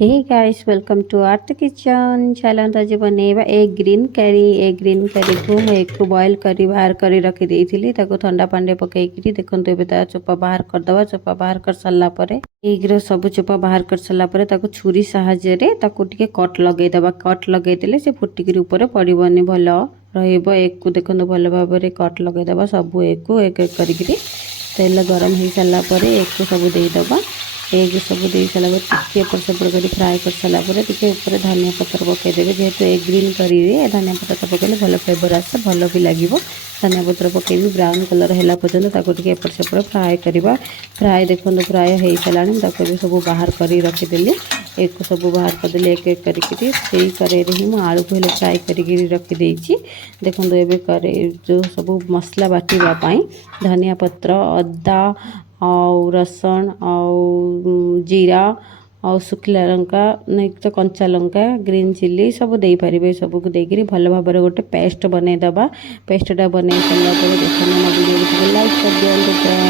Hey guys welcome to art kitchen. चलते आज बनैबा green करी को एक बॉयल करी बाहर कर रखी देइथिली ताको ठंडा पानी पकईकरी देखंतु एबे ता चोपा बाहर कर दबा। चोपा बाहर कर सारला परे एग्र सब चोपा बाहर कर सारला परे ताको छुरी सहाय्य रे ताको टिके कट लगेई दबा। कट लगेई देले से फुटिकरी ऊपर पड़िबनी भलो रहइबो। एक को देखंतु भलो भाबरे कट लगेई दबा। सब एक को एक एक करिकरी तेल गरम हो सारा पर एक को सब दे दबा। एग सब दे सारा टिके एपट सेपट कर फ्राए कर सारा टिके ऊपर धनिया पत्र पकईदेवे। जेहेतु एग ग्रीन करी धनिया पत्र पकड़े भल फ्लेवर आसे भल भी लगे। धनिया पत्र पकईबी ब्राउन कलर है पर्यटन ताके एपट सेपट फ्राए करवा। फ्राए देखो फ्राए हो सारा सब बाहर कर रखीदेली। एक को सब बाहर करदे एक एक करी कड़े ही आलू को फ्राए कर रखीदे। देखो ये करे जो सब मसला बाटापी धनिया पत्र अदा और रसुण और जीरा और शुखला लंका नहीं तो कंचा लंका ग्रीन चिली सब दे पारे। सबको देकर भल भाव गोटे पेस्ट बनई दबा। पेस्टा बनई सारा देखो मो वीडियो लाइक कर दिखाँ।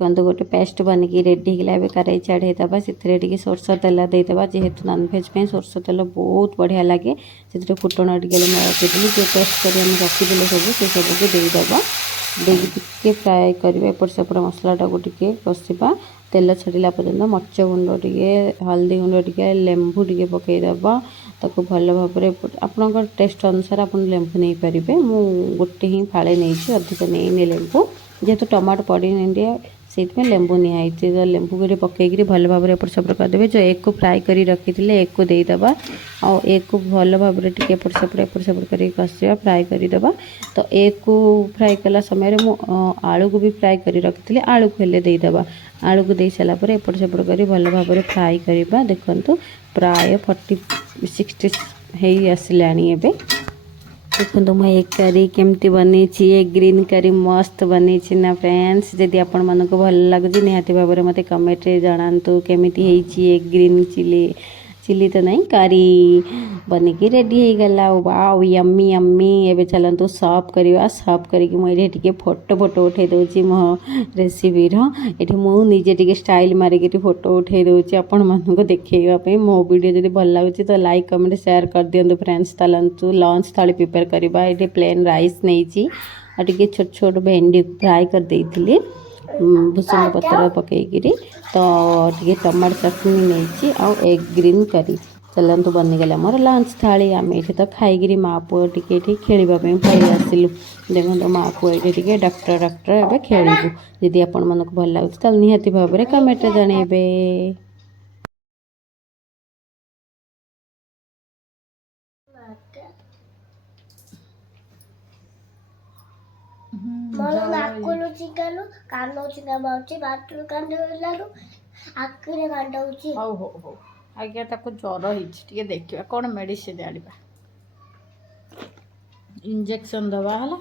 देखो गोटे पेस्ट बनिकी रेडी है। कड़े चढ़े दबा से सोरष तेल देदेबा। जेहेतु नॉनवेज पे सोरष तेल बहुत बढ़िया लगे। से फुटण टे रखीदी जो पेस्ट कर रखीदे सब से सबको देदेबा। देके फ्राए कर एपट सेपट मसलाटा को टिके कषा तेल छाड़ा पर्यटन मर्च गुंड टे हल्दी गुंड टे लेंबू टे पकईदबा। ताको भल भाव आपंकर टेस्ट अनुसार आप लेंबू नहीं पारे। मु गोटे ही फाड़े नहीं अधिक नहीं लेंबू जेहेतु टमाटो पड़े से लेंबू निहाई तो लेंबू को पकईकरी भल भाव एपट सेपट करदे। जो एक को फ्राए कर रखी एक को देदेबा और एक को भल भाव एपट सेपट कर कषा फ्राए करदे। तो एक को फ्राए कला समय आलू को भी फ्राए कर रखी आलू को हेल्ले देदेबा। आलू को दे सारापर एपट सेपट कर भल भाव फ्राए करवा। देखु प्राय 40-60 हो आसला। देखो मुझे एक करी केमती बनी एक ग्रीन करी मस्त बनी ना फ्रेंड्स। जदि आपण मानक भल लगुच निहाती भाव में मत कमेंट जनातु केमिति एक ग्रीन चिली चिली तो नहीं करी बनिकी रेडी हो गला। Wow yummy yummy. एबे चलतु सर्व करवा। सर्व करके मुझे फोटो फोटो उठे दूसरी मो रेसिपी ये मुझे टे स्टाइल मारिक फोटो उठे दूसरी आपण मानक देखा। मो वीडियो जब भल लगुच तो लाइक कमेंट शेयर कर दिंतु फ्रेंड्स। चलतु लंच थाली प्रिपेयर करवा। ये प्लेन राइस नहीं टे छोट छोट भेंडी फ्राए कर देती भूसंग पत्र पकईकरी तो टे टमाटो चटनी नहीं आउ एग ग्रीन करी। चलतु बनीगला मोर लंच थाली। आम ये तो खाई माँ पुओ टे खेलवाई पलि आसलु। देखो माँ पुओ ये डॉक्टर डॉक्टर एवं खेलू। जदि आपण मानक भल लगुच तो निहाती भाव में कमेंट जनइबे। मला नाकलो चिकालो कानो चिका बाउची बाटू कांडे लालू आखरे कांडौची। हो हो हो आज्ञा ताको ज्वर हिच टिके देखिबा कोन मेडिसिन आनिबा। इंजेक्शन दबा हला।